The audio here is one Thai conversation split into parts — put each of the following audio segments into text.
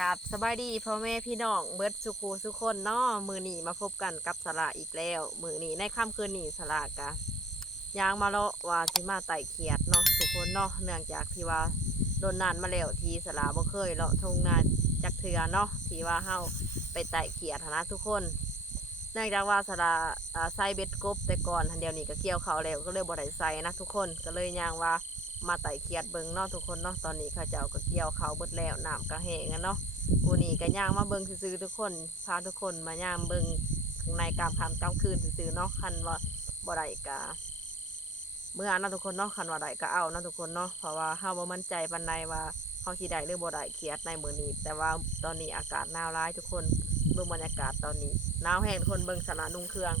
กับสบายดีพ่อแม่พี่น้องเบิร์ดสุขูสุคนเนาะมือหนีมาพบกันกับสละอีกแล้ว มือหนีในค่ำคืนหนีสละกะยางมาเลาะว่าสิมาไต่เขียดเนาะทุกคนเนาะเนื่องจากที่ว่าโดนนานมาแล้วทีสละบ่เคยเลาะทงงาจักเถื่อเนาะที่ว่าเฮาไปไต่เขียดนะทุกคนเนื่องจากว่าสละอ่าใส่เบ็ดกบแต่ก่อนทันเดียวนี้ก็เกี่ยวเขาแล้วก็เลยบ่ได้ใส่นะทุกคนก็เลยยางว่า มาไต่เขียดเบิงเนาะทุกคนเนาะตอนนี้เข้าเจ้าก็เกี่ยวเขาเบิดแล้วน้ำก็แห้งกันเนาะอูนี่ก็ย่างมาเบิงซื่อๆทุกคนพาทุกคนมาย่างเบิงข้างในกลางค่ำกลางคืนซื่อๆเนาะคันว่าบ่ได้กะเมื่อนาะทุกคนเนาะคันว่าได้ก็เอานาะทุกคนเนาะเพราะว่าเฮาบ่มั่นใจปานใดว่าเฮาสิได้หรือบ่ได้เขียดในมื้อนี้ แต่ว่าตอนนี้อากาศหนาวร้ายทุกคนเบิ่งบรรยากาศตอนนี้หนาวแห้งคนเบิ่งสระนุ่งเครื่อง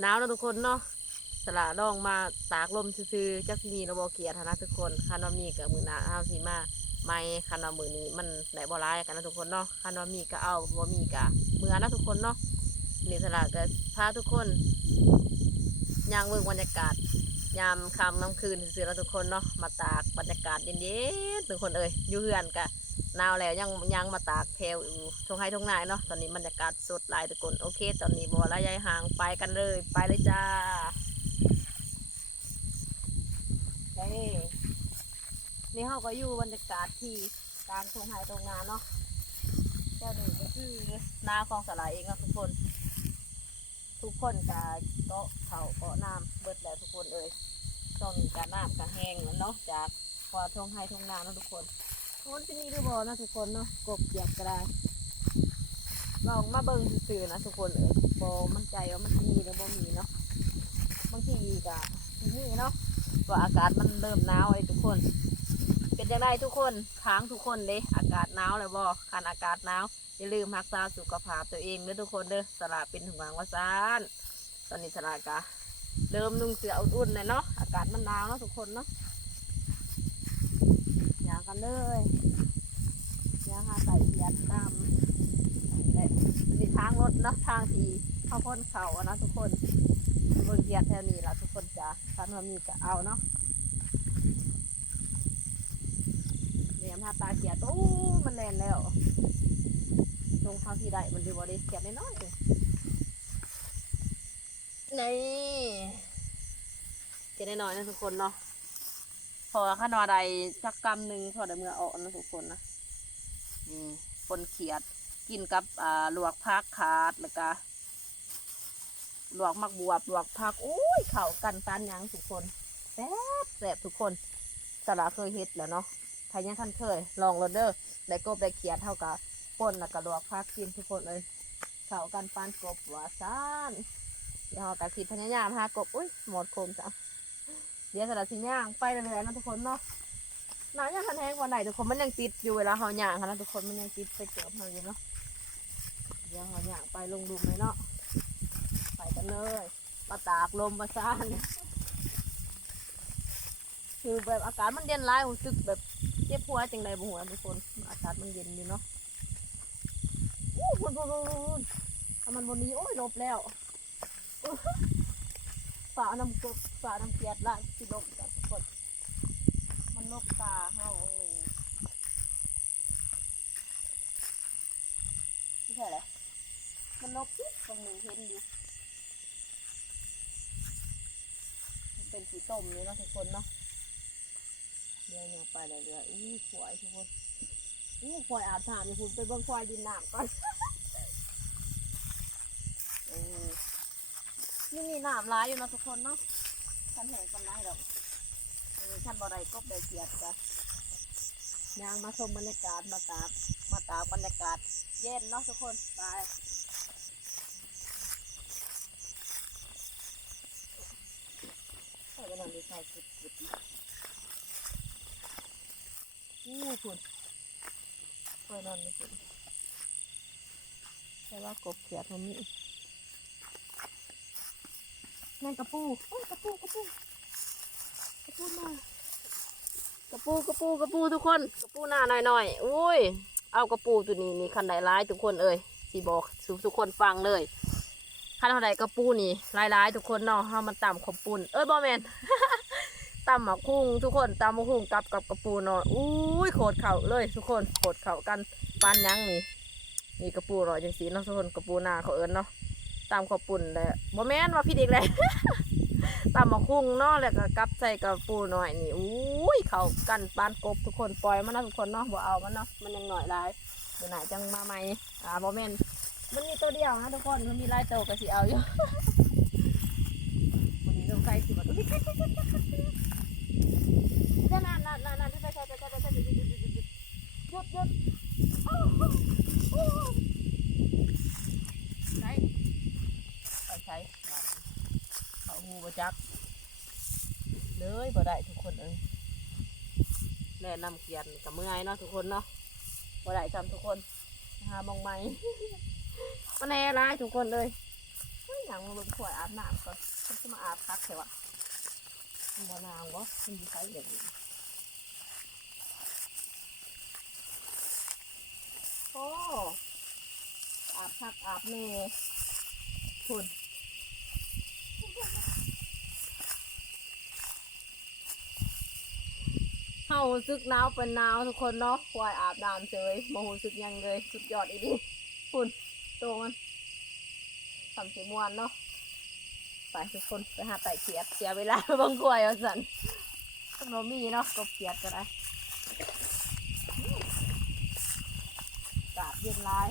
หนาวนะทุกคนเนาะ สละลองมาตากลมซื่อๆจักสิมีระบบเกียรตินะทุกคนคันว่ามีกับมือหนาห้าสีมาไม่คันว่ามือนี้มันได้บ่ร้ายกันนะทุกคนเนาะคันว่ามีก็เอาบ่มีก็มือนะทุกคนเนาะนี่สละก็พาทุกคนย่างเบิ่งบรรยากาศ ยามค่ำน้ำคืนซื่อแล้วทุกคนเนาะมาตากบรรยากาศเย็นๆทุกคนเอ้ยอยู่เฮือนกะหนาวแล้วยังยังมาตากแถวอยู่ทงไห้ทงนายเนาะตอนนี้บรรยากาศสดลายทุกคนโอเค ตอนนี้บ่ระยะห่างไปกันเลย ไปเลยจ้า เด้ นี่เขาก็อยู่บรรยากาศที่กลางทงไฮตรงงานเนาะเจ้าหนึ่งก็คือนาคลองสลายเองนะทุกคน ทุกคนกาโต๊ะเขาเกาะน้ำเบิดแล้วทุกคนเอ่ยตอนนี้กาน้ำกาแห้งแล้วเนาะจากพอทงไฮทงนาเนาะทุกคนมันจะมีหรือบ่เนะทุกคนเนาะกบเกียบก็ได้ลองมาเบิ่งซื่อนะทุกคนเอ่ยบ่มั่นใจว่ามันมีหรือบ่มีเนาะบางทีก็ที่นี่เนาะ ว่าอากาศมันเริ่มหนาวเลยทุกคน เป็นยังไงทุกคนค้างทุกคนเลยอากาศหนาวเลยบ่คันอากาศหนาวอย่าลืมรักษาสุขภาพตัวเองเด้อทุกคนเด้อสลาเป็นถึงหวังว่าซานตอนนี้สลากะเริ่มนุ่งเสื้ออุ่นๆเลยเนาะอากาศมันหนาวเนาะทุกคนเนาะอย่างกันเลยอย่างหาไต่เสียดตามนี่แหละนี่ทางรถเนาะทางที่เข้าพ้นเขาอะนะทุกคน เบิ่งเกียร์แถวนี้ละทุกคนจ้ะถ้ามันมีก็เอาเนาะเนี่ยมาตาเกียร์ตู้มันแลนแล้วลงเท้าที่ใดมันดูบริเกียร์น้อยๆเลยนี่เกียร์น้อยๆนะทุกคนเนาะพอข้านอใดสักกำหนึ่งพอได้เมื่อออกนะทุกคนนะนี่ปนเขียดกินกับอ่าลวกพักขาดแล้วก็ ลวกมักบวบลวกผักอุ้ยเข่ากันปานหยังทุกคนแซ่บแซ่บทุกคนสาระเคยเฮ็ดแล้วเนาะใครยังทันเคย ลองโรเดอร์ได้กบได้เขียดเท่ากับป่นแล้วก็ลวกผักกินทุกคนเลยเข่ากันปานกบหวาซานเดี๋ยวเรากะสิพยายามหากบอุ้ยหมดโคมจ้ะเดี๋ยวสาระสิย่างไปเรื่อยๆนะทุกคนเนาะน้ำยังทันแห้งว่าไหนทุกคนมันยังติดอยู่เวลาเขาย่างค่ะนะทุกคนมันยังติดไปเกือบเขาอยู่เนาะเดี๋ยวเขาย่างไปลงดุมเลยเนาะ กันเลยมาตากลมมาซ่านคือแบบอากาศมันเย็นร้ายรู้สึกแบบเจ็บหัวจังใดบ่หัวทุกคนอากาศมันเย็นอยู่เนาะอู้พุ่นพุ่นพุ่นพุ่นถ้ามันบนนี้โอ้ยลบแล้วฝ่าน้ำกบฝ่าน้ำเกลียดละสิลบจ้ะทุกคน มันลบตาเฮาเลยไม่ใช่เหรอมันลบปุ๊บตรงนี้เห็นอยู่ มัน เป็นสีส้มนี่เนาะทุกคนเนาะเดี๋ยวยังไปเรื่อยๆอู้ควายทุกคนอู้ควายอาบน้ำอยู่คุณไปเบิ่งควายดินน้ำก่อนนี่มีน้ำร้ายอยู่เนาะทุกคนเนาะฉันแหงกันได้ดอกเออฉันบ่ได้กบได้เกียดจ้ะยางมาชมบรรยากาศมาตากมาตากบรรยากาศ เย็นเนาะทุกคนไป ใส่กระดานดีไซน์สุดสุดอู้คุณใส่นอนนี่คุณแต่ว่ากบเขียดมันมีแมงกระปูโอ้ยกระปูกระปูกระปูมากระปูกระปูกระปูทุกคน กระปูหน้าหน่อยๆอุ้ย เอากระปูตัวนี้นี่คันใดร้ายทุกคนเอ่ยสีบอกทุกคนฟังเลย ขั้นเท่าใดกระปูนี่ลายๆทุกคนเนาะเฮามันต่ำขอบปุ่นเอ้ยบอแมนต่ำหมักคุ้งทุกคนต่ำหมักคุ้งกับกับกระปูหน่อยอุ้ยโคตรเข่าเลย ทุกคนโคตรเข่ากันปานยังนี่นี่กระปูหน่อยจังสีเนาะทุกคนกระปูนาเขาเอิญเนาะตามข้าวปุ่นเลยบ่แมนว่าพี่เด็กเลยตำหมักคุ้งเนาะแล้วก็กับใส่กระปูหน่อยนี่อุ้ยเข่ากันปานกบทุกคนปล่อยมันนะทุกคนเนาะบ่เอามันเนาะมันยังหน่อยลายเดี๋ยวไหนจังมาใหม่อ่าบ่แมน มันมีตัวเดียวนะทุกคนมันมีลายตัวก็สิเอาอยู่วันนี้เราใกล้สิมาตัวนี้นั่นนั่นนั่นนั่นนั่นไปใช่ไปใช่ไปใช่หยุดหยุดหยุดหยุดหยุดหยุดหยุดโอ้โหโอ้โหใช่ไปใช้เขาหูบจักเลยบ่ได้ทุกคนเอ้ยแล่นำเกียนกับเมื่อยเนาะทุกคนเนาะบ่ได้จำทุกคนหามองไหม มันแน่ร้ายทุกคนเลยอย่างมันขวดอาบน้ำก่อนฉันจะมาอาบพักเถอะวะมันบ่นางวะมันมีใครอย่างนี้โอ้อาบพักอาบเมคุณเฮารู้สึกหนาวเป็นหนาวทุกคนเนาะควายอาบน้ำเฉยโมโหสึกยังเลย สุดยอดอีดีคุ ณตัวมันทำสีมวนเนาะไปทุกคนไปหาไต่เขียดเสียเวลาบางกล้วยเอาสันต้องโนมีเนาะกบเขียดก็ได้กาดเย็นร้าย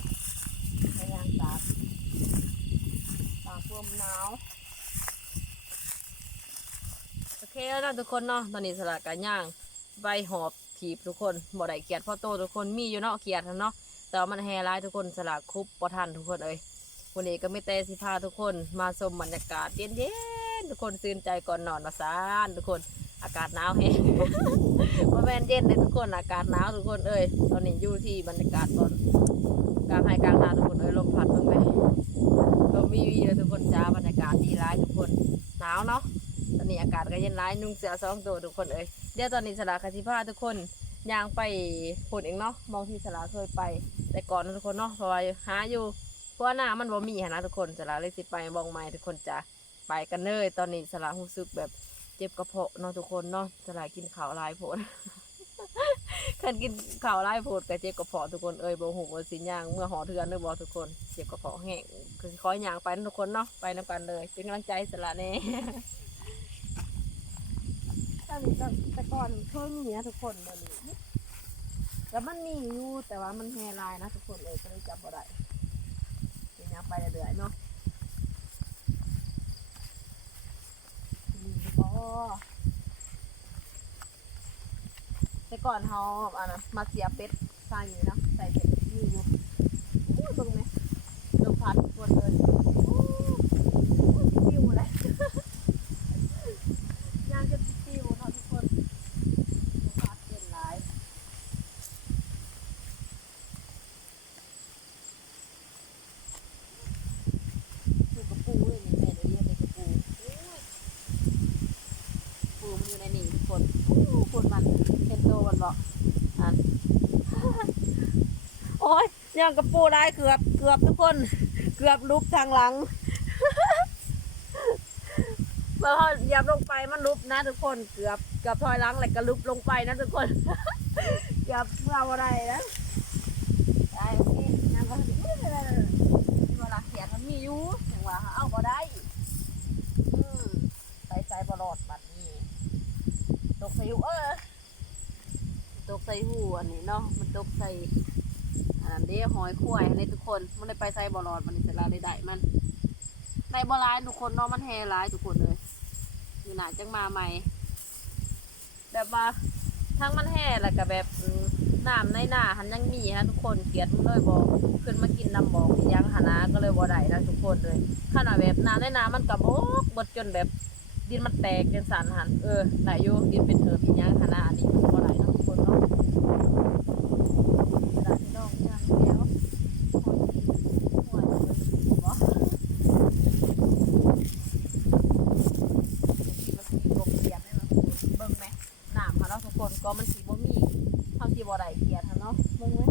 ในยางกาดตากลมหนาวโอเคแล้วนะทุกคนเนาะตอนนี้สลัดกันย่างใบหอบถีบทุกคนบ่ได้เขียดพ่อโตทุกคนมีอยู่เนาะเขียดเนาะ แต่ว่ามันแฮร้ายทุกคนสลัดคุบประทันทุกคนเอ้ยวันนี้ก็ไม่เตสิพาทุกคนมาชมบรรยากาศเย็นๆทุกคนตื่นใจก่อนนอนมาซานทุกคนอากาศหนาวแฮงมาแมนเย็นเลยทุกคนอากาศหนาวทุกคนเอ้ยตอนนี้อยู่ที่บรรยากาศตอนกลางไฮกลางนาทุกคนเอ้ยลมพัดเบ้างไหมลมวีวีเลยทุกคนจ้าบรรยากาศดีร้ายทุกคนหนาวเนาะตอนนี้อากาศก็เย็นร้ายนุ่งเสื้อสองตัวทุกคนเอ้ยเดี๋ยวตอนนี้สลาคาสิพาทุกคนย่างไปผลเองเนาะมองที่สลาเคยไป แต่ก่อนทุกคนเนาะเพราะว่าหาอยู่เพราะว่าหน้ามันบ่มีหนะทุกคนสละเลยสิไปบองไม้ทุกคนจะไปกันเลยตอนนี้สละรู้สึกแบบเจ็บกระเพาะเนาะทุกคนเนาะสละกินข้าวลายโพดคันกินข้าวลายโพดก็เจ็บกระเพาะทุกคนเอ้ยบ่หูว่สิย่างเมื่อหอเทือนเด้อบ่ทุกคนเจ็บกระเพาะแห้งคือสิคอยย่างไปทุกคนเนาะไปนํกันเลยเป็นกำลังใจสละแน่ตอนนี้แต่แต่ก่อนเคยมีนะทุกคนเดี๋ยวนี้ แล้วมันมีอยู่แต่ว่ามันแห่ลายนะทุกคนเลยก็เลยจับบ่ได้เป็นยังไปเรื่อยๆเนาะนี่ก็แต่ก่อนเขาอะนะมาเสียเป็ดใส่อยู่นะใส่เป็ดนี่อยู่อู้ตรงไหมลมพัดคนเลยอู้ฟิวเลย ย่างจะฟิวเนาะทุกคนลมพัดเย็นหลาย ปูกระปูเลยนี่แม่เดี๋ยวเรียกเลยกระปูปูมันอยู่ในนี่ทุกคนอู้คนมันเป็นโตมันบอกอัน โอ้ ยย่างกระปูได้เกือบเกือบทุกคน เกือบลุบทางหลังเมื่อเหยียบลงไปมันลุบนะทุกคนเกือบเกือบถอยหลังเลยก็ลุบลงไปนะทุกคนเกือบเมื่อะไรนะได้โอเคงานก็ถึงเวลาเขียนมันมีอยู่ถึงว่าเอาก็ได้ใส่ใส่บอลอดบัดนี้ตกใส่หูเออตกใส่หูอันนี้เนาะมันตกใส่ อันเด้หอยควายอันนี้ทุกคนมันได้ไปใส่บอลอดมันนี่จะลาได้ได้มันในบอลายทุกคนเนาะมันแฮร้ายทุกคนเลยอยู่หนาจังมาใหม่ แบบว่าทั้งมันแห่แล้วก็แบบน้ำในหน้าหันยังมีนะทุกคนเกลียดมันเลยบอกขึ้นมากินน้ำบอกอีหยังหนนะก็เลยบ่ได้นะทุกคนเลยขนาดแบบน้ำในหน้ำมันกับบกบดจนแบบดินมันแตกจนสั่นหันเออได้อยู่ดินเป็นเถิบอีหยังหนนะอันนี้มันบ่ได้นะทุกคนเนาะกระดาษพี่น้องย่างแล้วหัวเลยบ่มันสิกบเกลียดแน่เนาะทุกคนเบิ่งไหม น้ำค่ะเนาะทุกคนก็มันสีบ่มีเท่าที่บ่ได้เกียดค่ะเนาะมึงไหม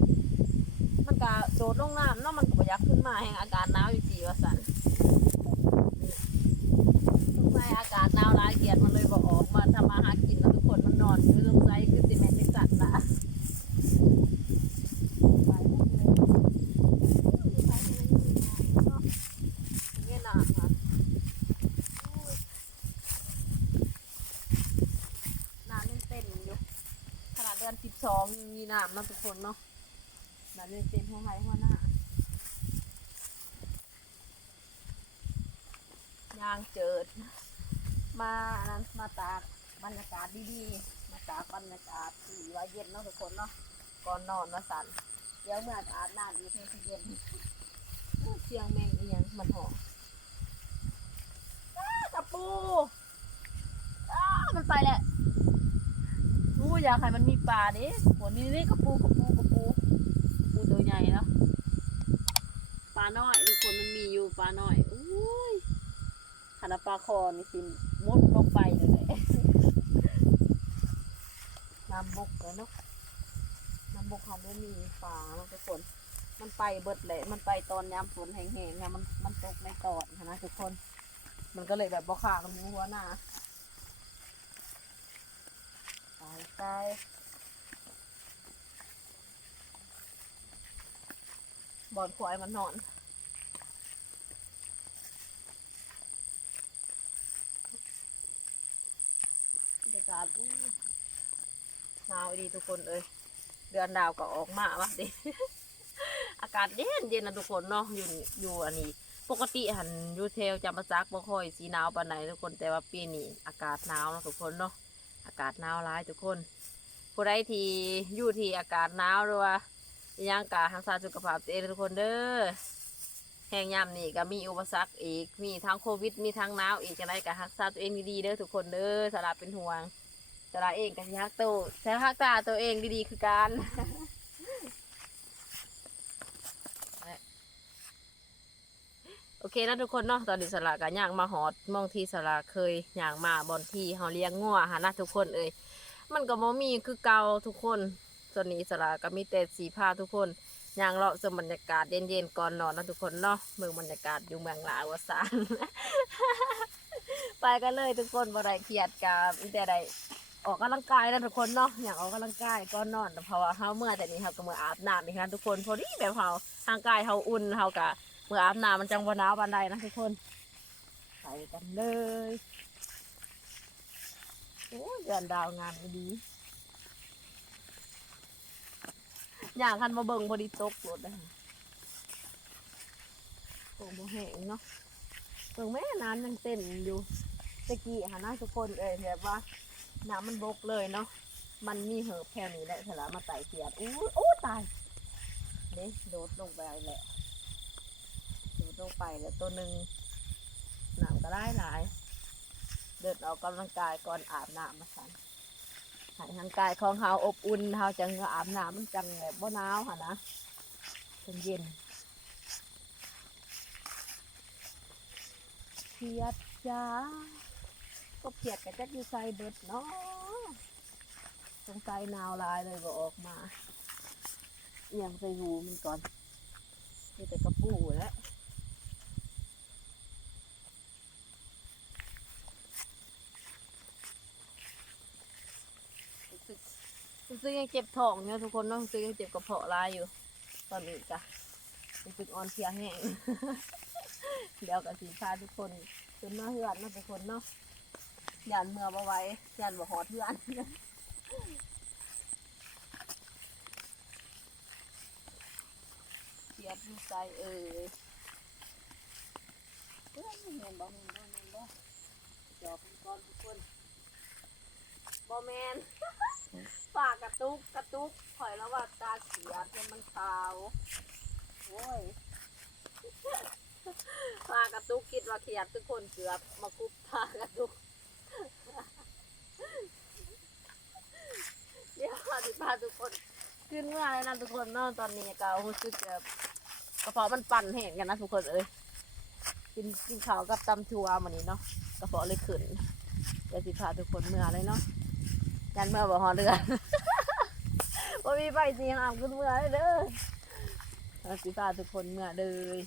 มัน ก็โดดลงน้ำเนาะมันก็บ่อยากขึ้นมาแห่งอาการหนาวอยู่สีว่าสั่นทุกไอากาศหนาวร้ายเกียดมันเลยบอกออกมาทำอาหารกินแล้วทุกคนมันนอนอยู่ลงใจคือสิแม่นจังสันละไปหมดเลยไปเลยเนาะเนี่ยหนาค่ะน้ำยังเต้นอยู่ขนาดเดือนสิบสองมีน้ำนะทุกคนเนาะ น้ำยังเต้นหัวไหหัวหน้ายางเจิด มาอันนั้นมาตากบรรยากาศดีๆ มาตากบรรยากาศที่ว่าเย็นเนาะทุกคนเนาะ ก่อนนอนมาสั่นเดี๋ยวเมื่ออาบน้ำอีกให้เย็นเสียงแมงเอียงมันหอมอ้ากระปูอ้ามันไปแหละอู้อยากให้มันมีปลาดิหัวนี้นี่กระปูกระปูกระปูกระปูตัว ใหญ่เนาะปลาน้อยทุกคนมันมีอยู่ปลาน้อยอุ้ยขนาดปลาคอนี่สิมุดลงไปเลยแหละน้ำบกเลยเนาะน้ำบกเขาไม่มีปลาเนาะทุกคน มันไปเบิดแหละมันไปตอนยามฝนแห้งๆเนี่ยมันมันตกในตอนนะทุกคน มันก็เลยแบบบ่ขาดมันหัวหน้าตายตาย บอลควายมันนอนบรรยากาศหนาวดีทุกคนเอ้ยเดือนดาวก็ออกมาวะดิ อากาศเย็นเย็นนะทุกคนเนาะอยู่อยู่อันนี้ ปกติหันยูเทลจำปาซักบ่ค่อยสีหนาวปานไหนทุกคนแต่ว่าปีนี้อากาศหนาวนะทุกคนเนาะอากาศหนาวร้ายทุกคนผู้ใดที่อยู่ที่อากาศหนาวหรือว่า ยังการักษาสุขภาพตัวเองทุกคนเด้อแห่งยามนี่ก็มีอุปสรรคอีก มีทั้งโควิด มีทั้งหนาวอีกจังไดก็รักษาตัวเองดีๆเด้อทุกคนเด้อสาระเป็นห่วงสาระเองก็สิฮักโตใช้ฮักตาตัวเองดีๆคือการโอเคนะทุกคนเนาะตอนนี้สละกันย่างมาหอดมองที่สละเคยย่างมาบอนที่เฮาเลี้ยงงัวหานะทุกคนเอ่ยมันก็บ่มีคือเก่าทุกคน ตอนนี้สละก็มีแต่สีผ้าทุกคนย่างเลาะสมบรรยากาศเย็นๆก่อนนอนนะทุกคนเนาะเมืองบรรยากาศอยู่เมืองลาววสานไปกันเลยทุกคนบ่ได้เครียดกับมีแต่ได้ออกกำลังกายนะทุกคนเนาะอย่างออกกำลังกายก่อนนอนเพราะว่าเฮาเมื่อแต่นี้เฮาก็เมื่ออาบน้ำนี่ค่ะทุกคนพอดีแบบเฮาร่างกายเฮาอุ่นเฮากะเมื่ออาบน้ำมันจังบหนาวบานใดนะทุกคนไปกันเลยโอ้ยเดือนดาวงานดี อยางคันมาเบิ่งพอดีตกรถนะโอ้โหแห้งเนาะเบิ่งแม่น้ำยังเต้นอยู่ตะกี้หานะทุกคนเอ่ยแบบว่าน้ำมันบกเลยเนาะมันมีเหิบแค่นี้แหละเถละมาไต่เกียดอู้โอ้ตายเด้โดดลงไปแหละโดดลงไปแล้วตัวหนึ่งหน้ำก็ได้หลาย เดินออกกำลังกายก่อนอาบน้ำมาสัน ให้ร่างกายของเฮาอบอุ่นเฮาจังอาบน้ำมันจังแบบบ่หนาวค่ะนะจังเย็นเพียดจ้าก็เพียดกับจักอยู่ใส่เบิดเนาะสงสัยหนาวลายเลยก็ออกมาเอียงใส่หูมันก่อนมีแต่กระปูแหล้ว รู้สึก รู้สึกยังเจ็บท้องเนี่ยทุกคนเนาะรู้สึกยังเจ็บกระเพาะลายอยู่ ตอนนี้จ้ะรู้สึกอ่อนเพลียแห้งเดี๋ยวกับสีพาทุกคนขึ้นมาเฮือนนาะทุกคนเนาะยันเมื่อบ่ไหว้ยันบ่หอดเฮือนเสียบอยู่ใจเอ่ยเฮ้ยเห็นบ่เห็นบ่เห็นบ่จอบมันก่อนทุกคน บ่แมนปากกระตุกกระตุกข่อยแล้วว่าตาเสียจนมันขาวโอ้ยปากกระตุกคิดว่าเขียดทุกคนเกือบมาคุบปากกระตุกเดี๋ยวสิพาทุกคนขึ้นเมื่อไรนะทุกคนเนาะตอนนี้ก็รู้สึกแบบกระเพาะมันปั่นแห้งกันนะทุกคนเอ้ยกินกินข้าวกับตำทัวมันนี้เนาะกระเพาะเลยขึ้นเดี๋ยวสิพาทุกคนเมื่อไรเนาะ ยันเมื่อบ่ฮอเรือบ่มีไปสิหามขึ้นเมื่อเลยเด้อเราสิพาทุกคนเมื่อเลย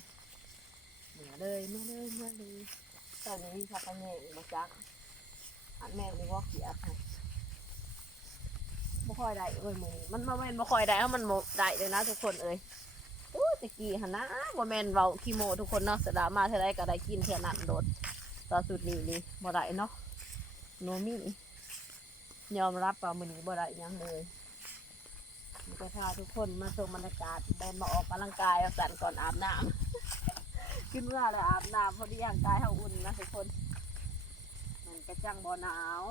เมื่อเลยเมื่อเลยเมื่อเลยตอนนี้มีข้าวแม่มาจักอันแม่นี่ว่าเขียค่ะบ่ค่อยได้เอ้ยมึงมันบ่แม่นบ่ค่อยได้เอามันบ่ได้เลยนะทุกคนเอ้ยโอ้ตะกี้หันนะบ่แม่นเว้าขี้โมทุกคนเนาะสดามาเท่าใดก็ได้กินเท่านั้นโดดตอนสุดนี้นี่บ่ได้เนาะโนมี่ ยอมรับว่ามื้อนี้บ่ได้หยังเลยมันก็พาทุกคนมาชมบรรยากาศเดินมาออกกำลังกายเอาสั่นก่อนอาบน้ำขึ้นว่าแล้วอาบน้ำพอดีร่างกายเฮาอุ่นนะทุกคน มันกระจังบ่หนาว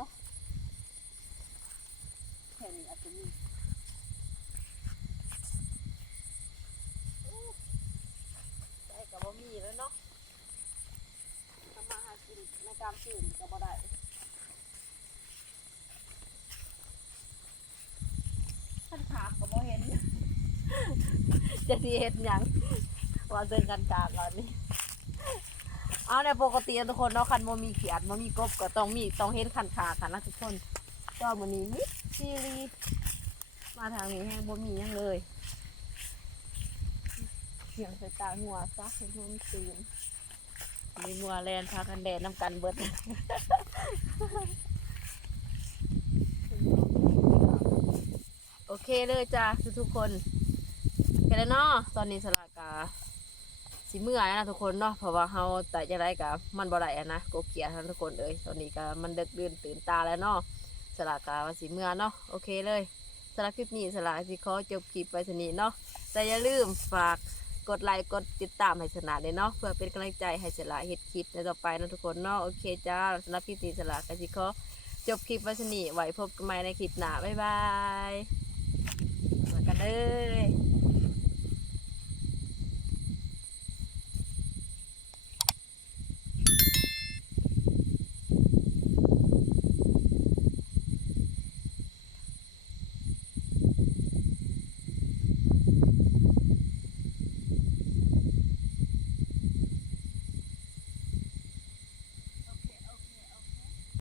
แค่นี้อาจจะมีใจกับบ่มีแล้วเนาะทำมาหากินในกามตื่นก็บ่ได้ท่านขากก็บ่เห็น จะสิเฮ็ดหยังว่าเดินกันกลางก่อนนี่เอาในปกติทุกคนเนาะคันโมมีเขียดโมมีกบก็ต้องมีต้องเห็นคันขาค่ะนะทุกคนก็มันนี้มิดซีรีมาทางนี้แห้งโมมียังเลยเสียงใส่ตาหัวซักให้มันตื่นมีมัวแลนพากันแดดน้ำกันเบิดโอเคเลยจ้าทุกๆคน แค่แล้วเนาะตอนนี้สลากาสิเมื่อยนะทุกคนเนาะเพราะว่าเฮาแต่จะได้กับมันบ่ได้อะนะกเกียร์ทั้งทุกคนเอ้ยตอนนี้ก็มันดึกดื่นตื่นตาแล้วเนาะสลากาว่าสิเมื่อเนาะโอเคเลยสำหรับคลิปนี้สลากสิขอจบคลิปไปสนีเนาะแต่อย่าลืมฝากกดไลค์กดติดตามให้สนาเลยเนาะเพื่อเป็นกำลังใจให้สลาเฮ็ดคลิปในต่อไปนะทุกคนเนาะโอเคจ้าสำหรับคลิปนี้สลากาสิขอจบคลิปไว้สนีไว้พบกันใหม่ในคลิปหน้าบ๊ายบายมากันเลย